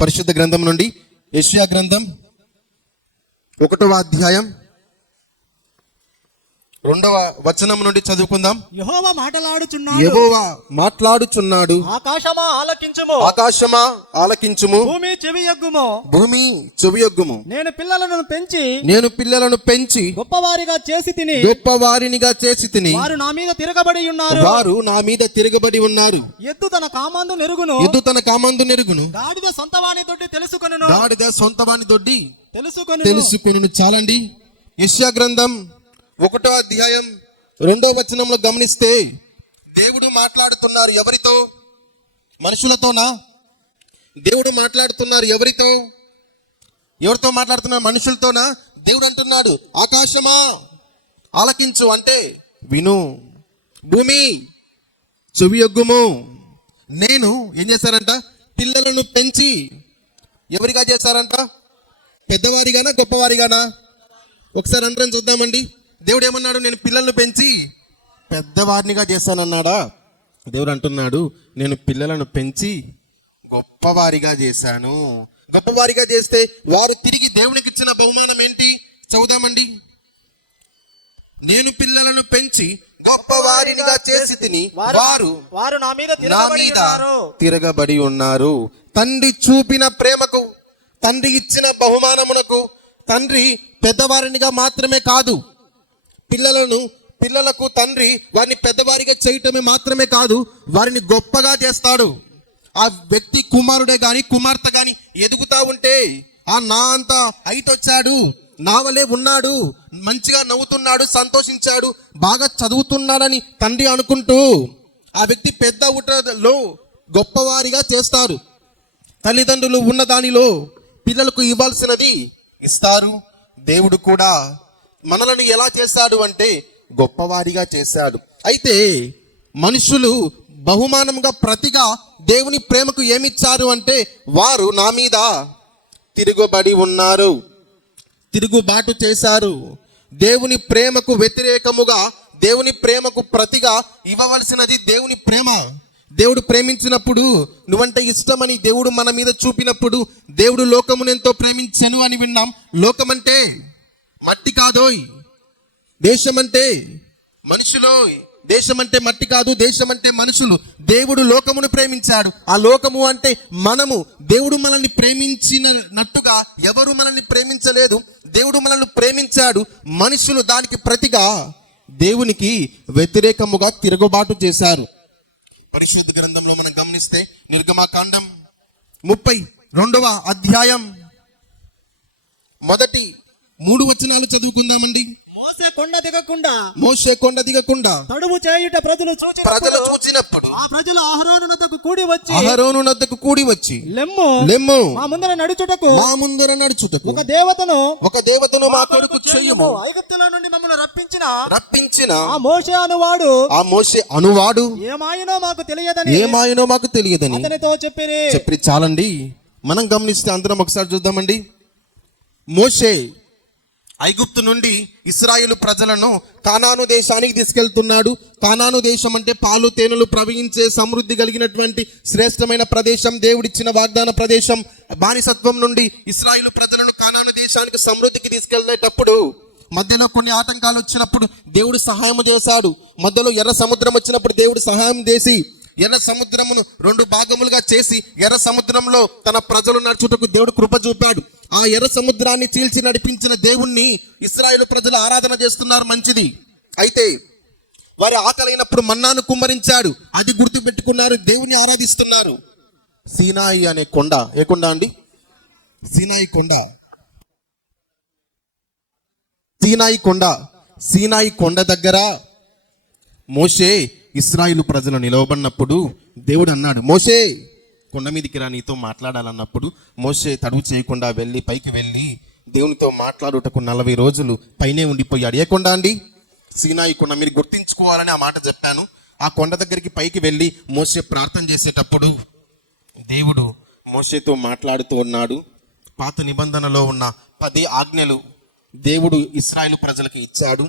పరిశుద్ధ గ్రంథం నుండి యెషయా గ్రంథం 1వ అధ్యాయం 2వ వచనం నుండి చదువుకుందాం. యెహోవా మాట్లాడుచున్నాడు. ఆకాశమా ఆలకించుము, భూమి చెవియొగ్గుము. నేను పిల్లలను పెంచి గొప్పవారిగా చేసి తిని వారు నా మీద తిరగబడి ఉన్నారు. ఎద్దు తన కామందు నెరుగును. గాడిద సొంతవాని దొడ్డి తెలుసుకొనును. చాలండి. యెషయా గ్రంథం 1వ అధ్యాయం 2వ వచనంలో గమనిస్తే దేవుడు మాట్లాడుతున్నారు ఎవరితో? మనుషులతోనా? దేవుడు మాట్లాడుతున్నారు ఎవరితో మాట్లాడుతున్నారు? మనుషులతోనా? దేవుడు అంటున్నాడు, ఆకాశమా ఆలకించు అంటే విను, భూమి చెవియొగ్గుము. నేను ఏం చేశారంట? పిల్లలను పెంచి ఎవరిగా చేశారంట? పెద్దవారిగానా గొప్పవారిగానా? ఒకసారి అందరం చూద్దామండి. దేవుడు ఏమన్నాడు? నేను పిల్లలను పెంచి పెద్దవారినిగా చేశానన్నాడా? దేవుడు అంటున్నాడు, నేను పిల్లలను పెంచి గొప్పవారిగా చేశాను. గొప్పవారిగా చేస్తే వారు తిరిగి దేవునికి ఇచ్చిన బహుమానం ఏంటి? చదువుదామండి. నేను పిల్లలను పెంచి గొప్పవారినిగా చేసి తిని వారు నా మీద తిరగబడి ఉన్నారు. తండ్రి చూపిన ప్రేమకు, తండ్రి ఇచ్చిన బహుమానమునకు, తండ్రి పెద్దవారినిగా మాత్రమే కాదు, పిల్లలకు తండ్రి వారిని పెద్దవారిగా చేయటమే మాత్రమే కాదు, వారిని గొప్పగా చేస్తాడు. ఆ వ్యక్తి కుమారుడే గాని కుమార్తె గాని ఎదుగుతా ఉంటే, నా అంత హైట్ వచ్చాడు, నా వలే ఉన్నాడు, మంచిగా నవ్వుతున్నాడు, సంతోషించాడు, బాగా చదువుతున్నాడని తండ్రి అనుకుంటూ ఆ వ్యక్తి పెద్ద ఊటలో గొప్పవారిగా చేస్తారు. తల్లిదండ్రులు ఉన్న దానిలో పిల్లలకు ఇవ్వాల్సినది ఇస్తారు. దేవుడు కూడా మనలను ఎలా చేశాడు అంటే గొప్పవారిగా చేశాడు. అయితే మనుషులు బహుమానంగా ప్రతిగా దేవుని ప్రేమకు ఏమిచ్చారు అంటే వారు నా మీద తిరుగుబాటు చేశారు. దేవుని ప్రేమకు వ్యతిరేకముగా, దేవుని ప్రేమకు ప్రతిగా ఇవ్వవలసినది దేవుని ప్రేమ. దేవుడు ప్రేమించినప్పుడు, నువ్వంటే ఇష్టమని దేవుడు మన మీద చూపినప్పుడు, దేవుడు లోకమును ఎంతో ప్రేమించెను అని విన్నాం. లోకమంటే మట్టి కాదోయ్, దేశమంటే మనుషులోయ్. దేశమంటే మట్టి కాదు, దేశమంటే మనుషులు. దేవుడు లోకమును ప్రేమించాడు. ఆ లోకము అంటే మనము. దేవుడు మనల్ని ప్రేమించినట్టుగా ఎవరు మనల్ని ప్రేమించలేదు. దేవుడు మనల్ని ప్రేమించాడు. మనుషులు దానికి ప్రతిగా దేవునికి వ్యతిరేకముగా తిరుగుబాటు చేశారు. పరిశుద్ధ గ్రంథంలో మనం గమనిస్తే నిర్గమకాండం 32వ అధ్యాయం మొదటి 3 వచనాలు చదువుకుందామండి. మోషే కొండ దిగకుండా తడువు చేయుట ప్రజలు చూచినప్పుడు ఆ ప్రజలు అహరోను నద్దకు కూడి వచ్చి లెమ్ము మా ముందర నడుచుటకు ఒక దేవతను మా కొరకు చెయ్యుము. ఐగుప్తులో నుండి మమ్మల్ని రప్పించిన ఆ మోషే అనువాడు ఏమాయనో మాకు తెలియదని అతనితో చెప్పి చాలండి. మనం గమనిస్తే అందరం ఒకసారి చూద్దామండి. మోషే ఐగుప్తు నుండి ఇశ్రాయేలు ప్రజలను కానాను దేశానికి తీసుకెళ్తున్నాడు. కానాను దేశం అంటే పాలు తేనెలు ప్రవహించే సమృద్ధి కలిగినటువంటి శ్రేష్టమైన ప్రదేశం, దేవుడిచ్చిన వాగ్దాన ప్రదేశం. బానిసత్వం నుండి ఇశ్రాయేలు ప్రజలను కానాను దేశానికి సమృద్ధికి తీసుకెళ్లేటప్పుడు మధ్యలో కొన్ని ఆటంకాలు వచ్చినప్పుడు దేవుడు సహాయం చేశాడు. మధ్యలో ఎర్ర సముద్రం వచ్చినప్పుడు దేవుడు సహాయం చేసి ఎర్ర సముద్రమును 2 భాగములుగా చేసి ఎర్ర సముద్రంలో తన ప్రజలు నడుచుటకు దేవుడు కృప చూపాడు. ఆ ఎర్ర సముద్రాన్ని చీల్చి నడిపించిన దేవుణ్ణి ఇశ్రాయేలు ప్రజలు ఆరాధన చేస్తున్నారు. మంచిది. అయితే వారి ఆకలైనప్పుడు మన్నాను కుమ్మరించాడు. అది గుర్తు పెట్టుకున్నారు, దేవుని ఆరాధిస్తున్నారు. సీనాయి అనే కొండ, ఏ కొండ అండి? సీనాయి కొండ దగ్గర మోషే ఇశ్రాయేలు ప్రజలు నిలవబడినప్పుడు దేవుడు అన్నాడు, మోషే కొండ మీదకి రా, నీతో మాట్లాడాలన్నప్పుడు మోషే తడువు చేయకుండా పైకి వెళ్ళి దేవునితో మాట్లాడుటకు 40 రోజులు పైనే ఉండిపోయాడు. ఏ కొండ అండి? సీనాయి కొండ. మీరు గుర్తించుకోవాలని ఆ మాట చెప్పాను. ఆ కొండ దగ్గరికి పైకి వెళ్ళి మోషే ప్రార్థన చేసేటప్పుడు దేవుడు మోషేతో మాట్లాడుతూ ఉన్నాడు. పాత నిబంధనలో ఉన్న 10 ఆజ్ఞలు దేవుడు ఇశ్రాయేలు ప్రజలకు ఇచ్చాడు.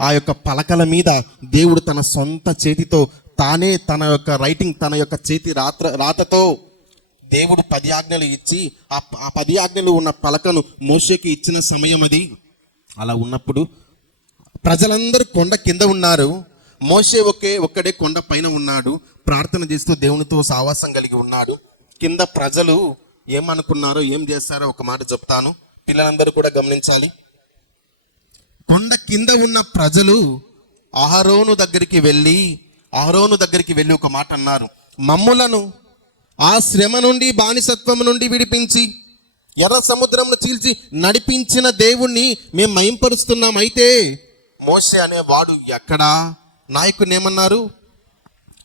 ఆ యొక్క పలకల మీద దేవుడు తన సొంత చేతితో తానే తన యొక్క రైటింగ్, తన యొక్క చేతి రాతతో దేవుడు 10 ఆజ్ఞలు ఇచ్చి ఆ 10 ఆజ్ఞలు ఉన్న పలకను మోషేకి ఇచ్చిన సమయం అది. అలా ఉన్నప్పుడు ప్రజలందరూ కొండ కింద ఉన్నారు, మోషే ఒక్కడే కొండ పైన ఉన్నాడు, ప్రార్థన చేస్తూ దేవునితో సావాసం కలిగి ఉన్నాడు. కింద ప్రజలు ఏమనుకున్నారో ఏం చేస్తారో ఒక మాట చెప్తాను, పిల్లలందరూ కూడా గమనించాలి. కొండ కింద ఉన్న ప్రజలు అహరోను దగ్గరికి వెళ్ళి ఒక మాట అన్నారు, మమ్ములను ఆ శ్రమ నుండి బానిసత్వం నుండి విడిపించి ఎర్ర సముద్రంను చీల్చి నడిపించిన దేవుణ్ణి మేము మహింపరుస్తున్నాం. అయితే మోషే అనేవాడు ఎక్కడా? నాయకుని ఏమన్నారు?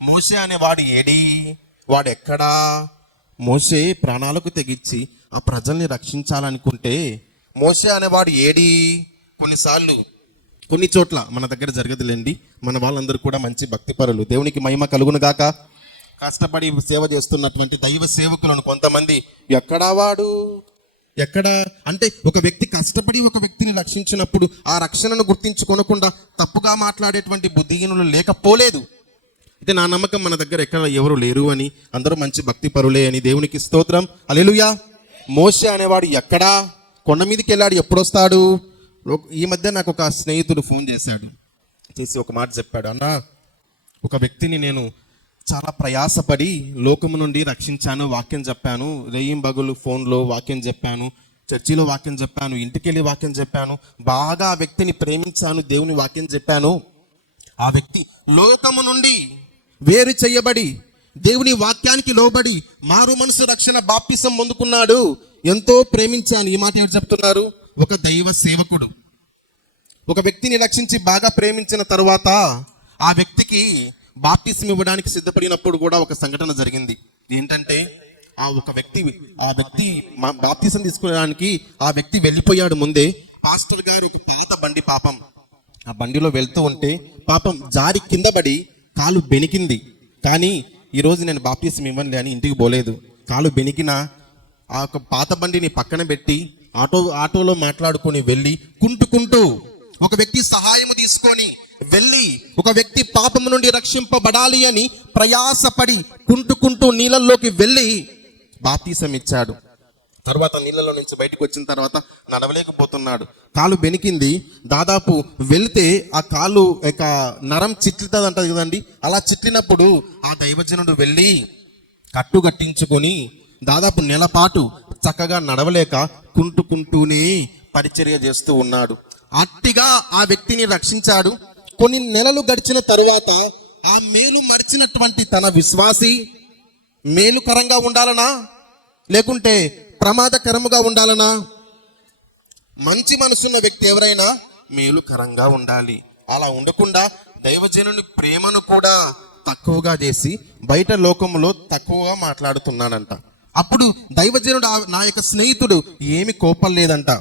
మోషే అనేవాడు ఏడి, వాడు ఎక్కడా? మోషే ప్రాణాలకు తెగించి ఆ ప్రజల్ని రక్షించాలనుకుంటే మోషే అనేవాడు ఏడి? కొన్ని చోట్ల మన దగ్గర జరగదులేండి, మన వాళ్ళందరూ కూడా మంచి భక్తిపరులు, దేవునికి మహిమ కలుగును గాక. కష్టపడి సేవ చేస్తున్నటువంటి దైవ సేవకులను కొంతమంది ఎక్కడా అంటే ఒక వ్యక్తి కష్టపడి ఒక వ్యక్తిని రక్షించినప్పుడు ఆ రక్షణను గుర్తించుకోనకుండా తప్పుగా మాట్లాడేటువంటి బుద్ధిహీనులు లేకపోలేదు. అయితే నా నమ్మకం మన దగ్గర ఎక్కడ ఎవరు లేరు అని, అందరూ మంచి భక్తి పరులే అని. దేవునికి స్తోత్రం, హల్లెలూయా. మోషే అనేవాడు ఎక్కడా? కొండ మీదకి వెళ్ళాడు, ఎప్పుడొస్తాడు? ఈ మధ్య నాకు ఒక స్నేహితుడు ఫోన్ చేసి ఒక మాట చెప్పాడు, అన్నా ఒక వ్యక్తిని నేను చాలా ప్రయాసపడి లోకము నుండి రక్షించాను, వాక్యం చెప్పాను, రేయింబగలు ఫోన్లో వాక్యం చెప్పాను, చర్చిలో వాక్యం చెప్పాను, ఇంటికి వెళ్ళి వాక్యం చెప్పాను, బాగా ఆ వ్యక్తిని ప్రేమించాను, దేవుని వాక్యం చెప్పాను. ఆ వ్యక్తి లోకము నుండి వేరు చేయబడి దేవుని వాక్యానికి లోబడి మారు మనసు రక్షణ బాప్తిసం పొందుకున్నాడు, ఎంతో ప్రేమించాను. ఈ మాట ఎవరు చెప్తున్నారు? ఒక దైవ సేవకుడు ఒక వ్యక్తిని రక్షించి బాగా ప్రేమించిన తరువాత ఆ వ్యక్తికి బాప్తిసం ఇవ్వడానికి సిద్ధపడినప్పుడు కూడా ఒక సంఘటన జరిగింది. ఏంటంటే ఆ వ్యక్తి బాప్తిసం తీసుకోవడానికి ఆ వ్యక్తి వెళ్ళిపోయాడు ముందే. పాస్టర్ గారు ఒక పాత బండి పాపం ఆ బండిలో వెళ్తూ ఉంటే పాపం జారి కింద పడి కాలు బెనికింది. కానీ ఈరోజు నేను బాప్తిసం ఇవ్వనులే అని ఇంటికి పోలేదు. కాలు బెనికిన ఆ ఒక పాత బండిని పక్కన పెట్టి ఆటోలో మాట్లాడుకొని వెళ్ళి కుంటుకుంటూ ఒక వ్యక్తి సహాయము తీసుకొని వెళ్ళి ఒక వ్యక్తి పాపము నుండి రక్షింపబడాలి అని ప్రయాసపడి కుంటుకుంటూ నీళ్ళల్లోకి వెళ్ళి బాప్తిసం ఇచ్చాడు. తర్వాత నీళ్ళలో నుంచి బయటకు వచ్చిన తర్వాత నడవలేకపోతున్నాడు, కాలు బెనికింది. దాదాపు వెళితే ఆ కాలు నరం చిట్లుతుంది అంటది కదండి, అలా చిట్లినప్పుడు ఆ దైవజనుడు వెళ్ళి కట్టు కట్టించుకొని దాదాపు నెలపాటు చక్కగా నడవలేక కుంటుకుంటూనే పరిచర్య చేస్తూ ఉన్నాడు. అట్టిగా ఆ వ్యక్తిని రక్షించాడు. కొన్ని నెలలు గడిచిన తరువాత ఆ మేలు మరిచినటువంటి తన విశ్వాసి మేలుకరంగా ఉండాలనా లేకుంటే ప్రమాదకరముగా ఉండాలనా? మంచి మనసున్న వ్యక్తి ఎవరైనా మేలుకరంగా ఉండాలి. అలా ఉండకుండా దైవజనుని ప్రేమను కూడా తక్కువగా చేసి బయట లోకంలో తక్కువగా మాట్లాడుతున్నాడంట. అప్పుడు దైవజనుడు నా యొక్క స్నేహితుడు ఏమి కోపం లేదంట,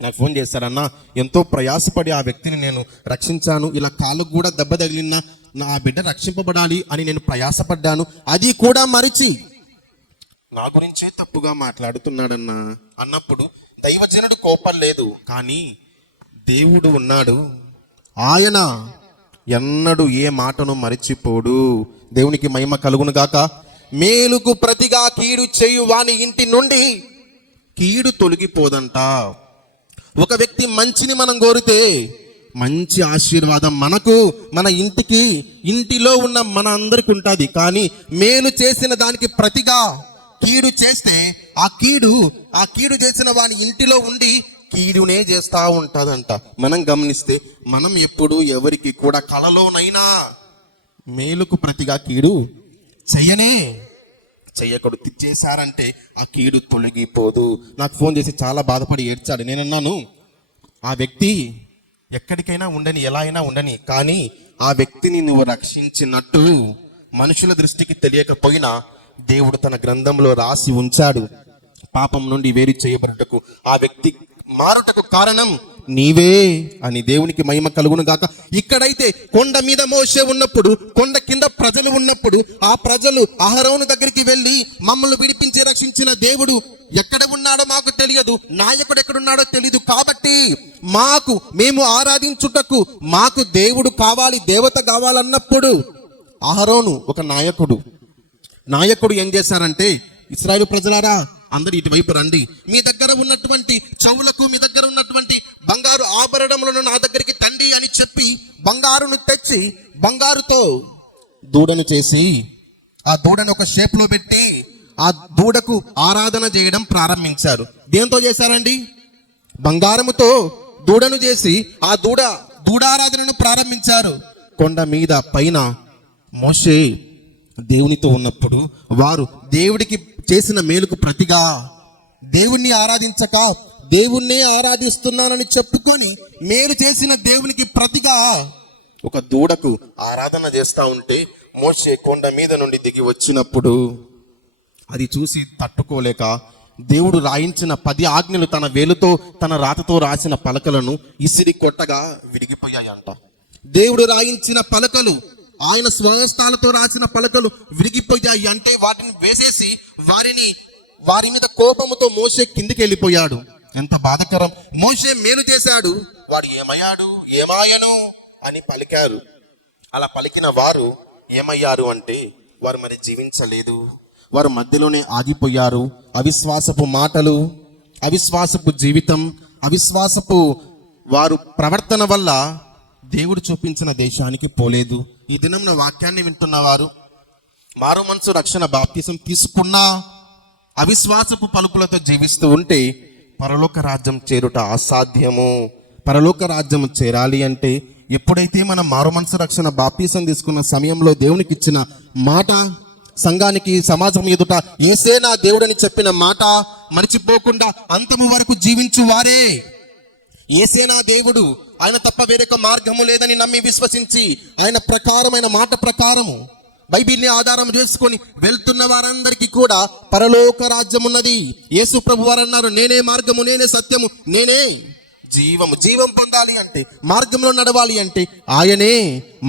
నాకు ఫోన్ చేశాడన్నా, ఎంతో ప్రయాసపడి ఆ వ్యక్తిని నేను రక్షించాను, ఇలా కాళ్ళకు కూడా దెబ్బ తగిలినా నా బిడ్డ రక్షింపబడాలి అని నేను ప్రయాసపడ్డాను, అది కూడా మరిచి నా గురించే తప్పుగా మాట్లాడుతున్నాడన్నా అన్నప్పుడు దైవజనుడు కోపం లేదు. కానీ దేవుడు ఉన్నాడు, ఆయన ఎన్నడూ ఏ మాటను మరిచిపోడు. దేవునికి మహిమ కలుగును గాక. మేలుకు ప్రతిగా కీడు చేయు వాని ఇంటి నుండి కీడు తొలగిపోదంట. ఒక వ్యక్తి మంచిని మనం కోరితే మంచి ఆశీర్వాదం మనకు, మన ఇంటికి, ఇంటిలో ఉన్న మన అందరికి ఉంటుంది. కానీ మేలు చేసిన దానికి ప్రతిగా కీడు చేస్తే ఆ కీడు చేసిన వాని ఇంటిలో ఉండి కీడునే చేస్తా ఉంటుందంట. మనం గమనిస్తే మనం ఎప్పుడు ఎవరికి కూడా కలలోనైనా మేలుకు ప్రతిగా కీడు చెయ్యకూడదు. చేశారంటే ఆ కీడు తొలగిపోదు. నాకు ఫోన్ చేసి చాలా బాధపడి ఏడ్చాడు. నేనన్నాను, ఆ వ్యక్తి ఎక్కడికైనా ఉండని, ఎలా అయినా ఉండని, కానీ ఆ వ్యక్తిని నువ్వు రక్షించినట్టు మనుషుల దృష్టికి తెలియకపోయినా దేవుడు తన గ్రంథంలో రాసి ఉంచాడు. పాపం నుండి వేరు చేయబడుటకు, ఆ వ్యక్తి మారుటకు కారణం నీవే అని. దేవునికి మహిమ కలుగును గాక. ఇక్కడైతే కొండ మీద మోషే ఉన్నప్పుడు, కొండ కింద ప్రజలు ఉన్నప్పుడు, ఆ ప్రజలు అహరోను దగ్గరికి వెళ్ళి మమ్మల్ని విడిపించి రక్షించిన దేవుడు ఎక్కడ ఉన్నాడో మాకు తెలియదు, నాయకుడు ఎక్కడున్నాడో తెలియదు, కాబట్టి మేము ఆరాధించుటకు మాకు దేవుడు కావాలి, దేవత కావాలన్నప్పుడు అహరోను ఒక నాయకుడు ఏం చేశారంటే ఇశ్రాయేలు ప్రజలారా అందరు ఇటువైపు రండి, మీ దగ్గర ఉన్నటువంటి చెవులకు మీ దగ్గర ఉన్నటువంటి బంగారు ఆభరణములను నా దగ్గరికి తండి అని చెప్పి బంగారును తెచ్చి బంగారుతో దూడను చేసి ఆ దూడను ఒక షేప్ లో పెట్టి ఆ దూడకు ఆరాధన చేయడం ప్రారంభించారు. దేంతో చేశారండి? బంగారముతో దూడను చేసి ఆ దూడారాధనను ప్రారంభించారు. కొండ మీద పైన మోషే దేవునితో ఉన్నప్పుడు వారు దేవుడికి చేసిన మేలుకు ప్రతిగా దేవుణ్ణి ఆరాధించక దేవుణ్ణే ఆరాధిస్తున్నానని చెప్పుకొని మేలు చేసిన దేవునికి ప్రతిగా ఒక దూడకు ఆరాధన చేస్తా ఉంటే మోషే కొండ మీద నుండి దిగి వచ్చినప్పుడు అది చూసి తట్టుకోలేక దేవుడు రాయించిన 10 ఆజ్ఞలు తన వేలుతో తన రాతతో రాసిన పలకలను ఇసిరి కొట్టగా విరిగిపోయాయంట. దేవుడు రాయించిన పలకలు, ఆయన స్వహస్తాలతో రాసిన పలకలు విరిగిపోయాయి అంటే వాటిని వేసేసి వారి మీద కోపముతో మోషే కిందికి వెళ్ళిపోయాడు. ఎంత బాధకరం! మోషే మేలు చేశాడు, వాడు ఏమాయను అని పలికారు. అలా పలికిన వారు ఏమయ్యారు అంటే వారు మరి జీవించలేదు, వారు మధ్యలోనే ఆగిపోయారు. అవిశ్వాసపు మాటలు, అవిశ్వాసపు జీవితం, అవిశ్వాసపు వారు ప్రవర్తన వల్ల దేవుడు చూపించిన దేశానికి పోలేదు. ఈ దినం నా వాక్యాన్ని వింటున్న వారు మారు మనసు రక్షణ బాప్తిసం తీసుకున్నా అవిశ్వాసపు పలుకులతో జీవిస్తూ ఉంటే పరలోక రాజ్యం చేరుట అసాధ్యము. పరలోక రాజ్యం చేరాలి అంటే ఎప్పుడైతే మనం మారు మనసు రక్షణ బాప్తిసం తీసుకున్న సమయంలో దేవునికి ఇచ్చిన మాట, సంఘానికి సమాజం ఎదుట యేసే నా దేవుడని చెప్పిన మాట మర్చిపోకుండా అంతము వరకు జీవించు వారే, యేసే నా దేవుడు, ఆయన తప్ప వేరొక మార్గము లేదని నమ్మి విశ్వసించి ఆయన ప్రకారమైన మాట ప్రకారము బైబిల్ని ఆధారం చేసుకొని వెళ్తున్న వారందరికీ కూడా పరలోక రాజ్యం ఉన్నది. యేసు ప్రభు వారు అన్నారు, నేనే మార్గము, నేనే సత్యము, నేనే జీవము. జీవం పొందాలి అంటే, మార్గంలో నడవాలి అంటే ఆయనే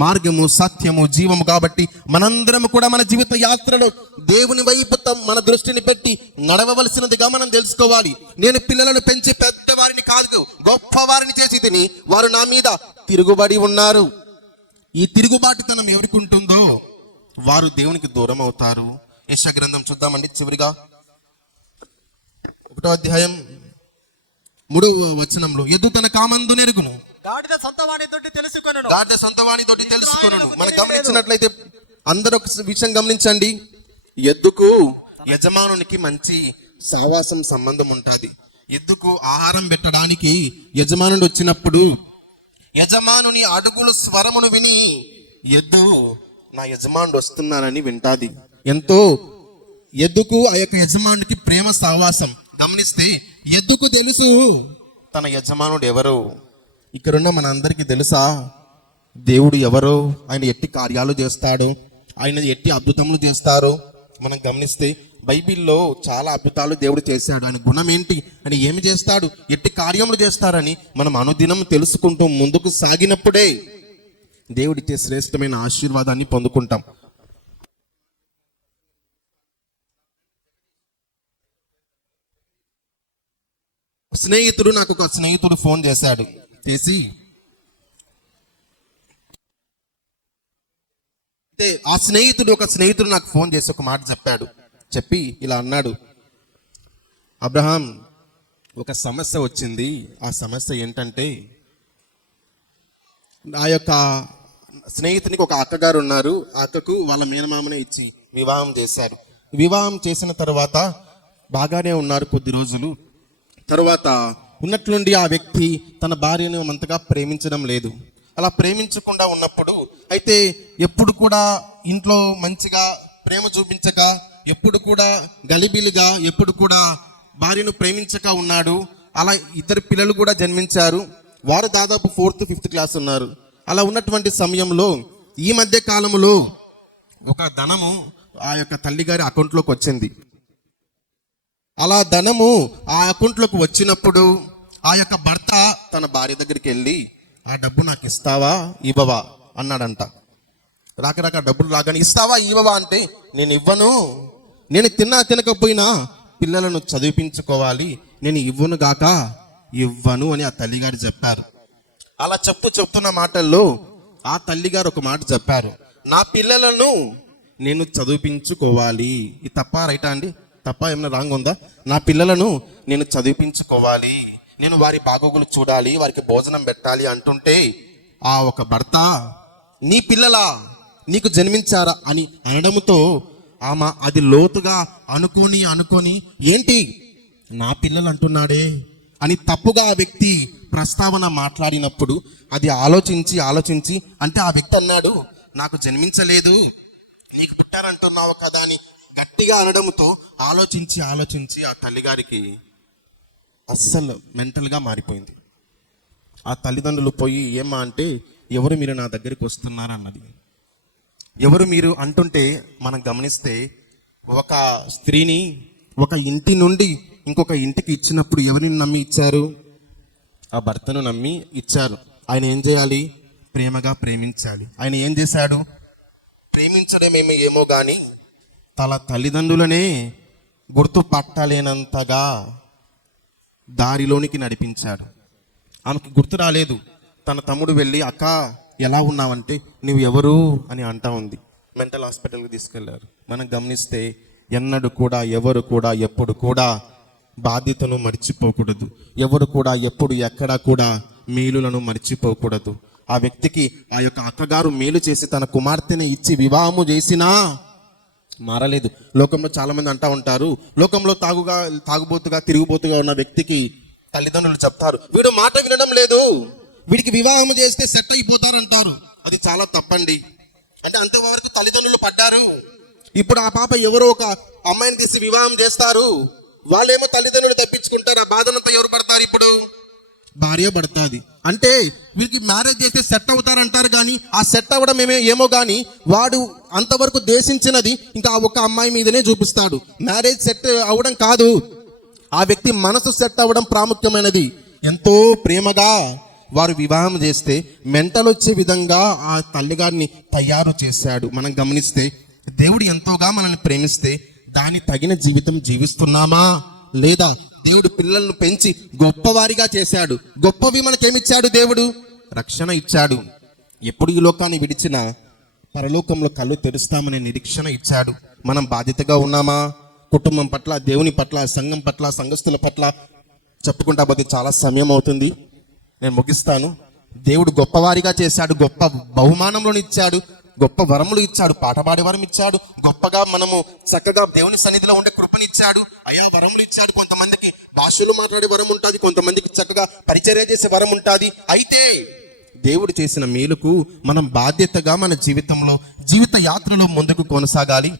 మార్గము, సత్యము, జీవము. కాబట్టి మనందరము కూడా మన జీవిత యాత్రలో దేవుని వైపు మన దృష్టిని పెట్టి నడవవలసినదిగా మనం తెలుసుకోవాలి. నేను పిల్లలను పెంచి పెద్దవారిని కాదు, గొప్పవారిని చేసి తిని వారు నా మీద తిరుగుబడి ఉన్నారు. ఈ తిరుగుబాటుతనం ఎవరికి ఉంటుందో వారు దేవునికి దూరం అవుతారు. యెషయా గ్రంథం చూద్దామండి. చివరిగా 1వ అధ్యాయం 3వ వచనంలో, ఎద్దు తన కామందు నెరుగును, గాడిద సొంత వానితోటి తెలుసుకొనును. గాడిద సొంత వానితోటి తెలుసుకొనును. మనం గమనించినట్లయితే అందరూ ఒక విషయం గమనించండి, ఎద్దుకు యజమానునికి మంచి సావాసం సంబంధం ఉంటుంది. ఎద్దుకు ఆహారం పెట్టడానికి యజమానుడు వచ్చినప్పుడు యజమానుని అడుగుల స్వరమును విని ఎద్దు నా యజమానుడు వస్తున్నానని వింటాది. ఎంతో ఎద్దుకు ఆ యొక్క యజమానుడికి ప్రేమ సావాసం. గమనిస్తే ఎద్దుకు తెలుసు తన యజమానుడు ఎవరో. ఇక్కడున్న మన అందరికీ తెలుసా దేవుడు ఎవరో, ఆయన ఎట్టి కార్యాలు చేస్తాడో, ఆయన ఎట్టి అద్భుతములు చేస్తారో. మనం గమనిస్తే బైబిల్లో చాలా అద్భుతాలు దేవుడు చేశాడు. ఆయన గుణం ఏంటి, ఆయన ఏమి చేస్తాడు, ఎట్టి కార్యములు చేస్తారని మనం అనుదినం తెలుసుకుంటూ ముందుకు సాగినప్పుడే దేవుడిచ్చే శ్రేష్టమైన ఆశీర్వాదాన్ని పొందుకుంటాం. నాకు ఒక స్నేహితుడు ఫోన్ చేశాడు. చేసి ఒక స్నేహితుడు నాకు ఫోన్ చేసి ఒక మాట చెప్పాడు. చెప్పి ఇలా అన్నాడు, అబ్రహాం, ఒక సమస్య వచ్చింది. ఆ సమస్య ఏంటంటే, ఆ యొక్క స్నేహితునికి ఒక అక్కగారు ఉన్నారు. ఆ అక్కకు వాళ్ళ మేనమామనే ఇచ్చి వివాహం చేశారు. వివాహం చేసిన తర్వాత బాగానే ఉన్నారు కొద్ది రోజులు. తర్వాత ఉన్నట్లుండి ఆ వ్యక్తి తన భార్యను అంతగా ప్రేమించడం లేదు. అలా ప్రేమించకుండా ఉన్నప్పుడు అయితే ఎప్పుడు కూడా ఇంట్లో మంచిగా ప్రేమ చూపించక, ఎప్పుడు కూడా గలిబిలిగా, ఎప్పుడు కూడా భార్యను ప్రేమించక ఉన్నాడు. అలా 2 పిల్లలు కూడా జన్మించారు. వారు దాదాపు 4th 5th క్లాస్ ఉన్నారు. అలా ఉన్నటువంటి సమయంలో ఈ మధ్య కాలంలో ఒక ధనము ఆ యొక్క తల్లిగారి అకౌంట్లోకి వచ్చింది. అలా ధనము ఆ అకౌంట్లోకి వచ్చినప్పుడు ఆ యొక్క భర్త తన భార్య దగ్గరికి వెళ్ళి, ఆ డబ్బు నాకు ఇస్తావా ఇవ్వవా అన్నాడంట. రాక డబ్బులు రాగానే ఇస్తావా ఇవ్వవా అంటే, నేను ఇవ్వను, నేను తినకపోయినా పిల్లలను చదివించుకోవాలి, నేను ఇవ్వను గాక ఇవ్వను అని ఆ తల్లిగారు చెప్పారు. అలా చెప్తున్న మాటల్లో ఆ తల్లిగారు ఒక మాట చెప్పారు, నా పిల్లలను నేను చదివించుకోవాలి. ఇది తప్ప రైటా అండి? తప్ప ఏమైనా రాంగ్ ఉందా? నా పిల్లలను నేను చదివించుకోవాలి, నేను వారి బాగోగులు చూడాలి, వారికి భోజనం పెట్టాలి అంటుంటే ఆ ఒక భర్త నీ పిల్లలా నీకు జన్మించారా అని అనడంతో ఆమె అది లోతుగా అనుకొని ఏంటి నా పిల్లలు అంటున్నాడే అని తప్పుగా ఆ వ్యక్తి ప్రస్తావన మాట్లాడినప్పుడు అది ఆలోచించి అంటే ఆ వ్యక్తి అన్నాడు, నాకు జన్మించలేదు, నీకు పుట్టారంటున్నావు కదా అని గట్టిగా అనడంతో ఆలోచించి ఆ తల్లిగారికి అస్సలు మెంటల్గా మారిపోయింది. ఆ తల్లిదండ్రులు పోయి ఏమా అంటే, ఎవరు మీరు నా దగ్గరికి వస్తున్నారు అన్నది. ఎవరు మీరు అంటుంటే మనం గమనిస్తే ఒక స్త్రీని ఒక ఇంటి నుండి ఇంకొక ఇంటికి ఇచ్చినప్పుడు ఎవరిని నమ్మి ఇచ్చారు? ఆ భర్తను నమ్మి ఇచ్చారు. ఆయన ఏం చేయాలి? ప్రేమగా ప్రేమించాలి. ఆయన ఏం చేశాడు? ప్రేమించడమేమో ఏమో కానీ తన తల్లిదండ్రులనే గుర్తుపట్టలేనంతగా దారిలోనికి నడిపించాడు. ఆమెకి గుర్తు రాలేదు. తన తమ్ముడు వెళ్ళి అక్క ఎలా ఉన్నావంటే నువ్వు ఎవరు అని అంటా ఉంది. మెంటల్ హాస్పిటల్కి తీసుకెళ్లారు. మనం గమనిస్తే ఎన్నడూ కూడా ఎవరు కూడా ఎప్పుడు కూడా బాధ్యతను మర్చిపోకూడదు. ఎవరు కూడా ఎప్పుడు ఎక్కడా కూడా మేలులను మర్చిపోకూడదు. ఆ వ్యక్తికి ఆ యొక్క అక్కగారు మేలు చేసి తన కుమార్తెని ఇచ్చి వివాహము చేసినా మారలేదు. లోకంలో చాలా మంది అంటా ఉంటారు, లోకంలో తాగుబోతుగా తిరుగుబోతుగా ఉన్న వ్యక్తికి తల్లిదండ్రులు చెప్తారు, వీడు మాట వినడం లేదు, వీడికి వివాహం చేస్తే సెట్ అయిపోతారంటారు. అది చాలా తప్పండి. అంటే అంతవరకు తల్లిదండ్రులు పడ్డారు. ఇప్పుడు ఆ పాప ఎవరో ఒక అమ్మాయిని తీసి వివాహం చేస్తారు, వాళ్ళేమో తల్లిదండ్రులు తప్పించుకుంటారు. ఆ బాధనంతా ఎవరు పడతారు? ఇప్పుడు భార్య పడుతుంది. అంటే వీరికి మ్యారేజ్ చేస్తే సెట్ అవుతారంటారు, కానీ ఆ సెట్ అవ్వడం ఏమో కానీ వాడు అంతవరకు దేశించినది ఇంకా ఆ ఒక అమ్మాయి మీదనే చూపిస్తాడు. మ్యారేజ్ సెట్ అవ్వడం కాదు, ఆ వ్యక్తి మనసు సెట్ అవ్వడం ప్రాముఖ్యమైనది. ఎంతో ప్రేమగా వారు వివాహం చేస్తే మెంటల్ వచ్చే విధంగా ఆ తల్లిగారిని తయారు చేశాడు. మనం గమనిస్తే దేవుడు ఎంతోగా మనల్ని ప్రేమిస్తే దాని తగిన జీవితం జీవిస్తున్నామా లేదా? దేవుడు పిల్లలను పెంచి గొప్పవారిగా చేశాడు. గొప్పవి మనకేమిచ్చాడు? దేవుడు రక్షణ ఇచ్చాడు. ఎప్పుడు ఈ లోకాన్ని విడిచినా పరలోకంలో కళ్ళు తెరుస్తామనే నిరీక్షణ ఇచ్చాడు. మనం బాధ్యతగా ఉన్నామా? కుటుంబం పట్ల, దేవుని పట్ల, సంఘం పట్ల, సంఘస్థుల పట్ల చెప్పుకుంటా పోతే చాలా సమయం అవుతుంది. నేను ముగిస్తాను. దేవుడు గొప్పవారిగా చేశాడు, గొప్ప బహుమానంలోని ఇచ్చాడు, గొప్ప వరములు ఇచ్చాడు, పాట పాడే వరం ఇచ్చాడు, గొప్పగా మనము చక్కగా దేవుని సన్నిధిలో ఉండే కృపను ఇచ్చాడు, అయా వరములు ఇచ్చాడు. కొంతమందికి భాషలు మాట్లాడే వరం ఉంటుంది, కొంతమందికి చక్కగా పరిచర్య చేసే వరం ఉంటుంది. అయితే దేవుడు చేసిన మేలుకు మనం బాధ్యతగా మన జీవిత యాత్రలో ముందుకు కొనసాగాలి.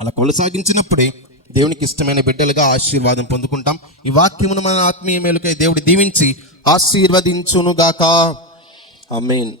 అలా కొనసాగించినప్పుడే దేవునికి ఇష్టమైన బిడ్డలుగా ఆశీర్వాదం పొందుకుంటాం. ఈ వాక్యమును మన ఆత్మీయ మేలుకై దేవుడు దీవించి ఆశీర్వదించునుగాక. ఆమేన్.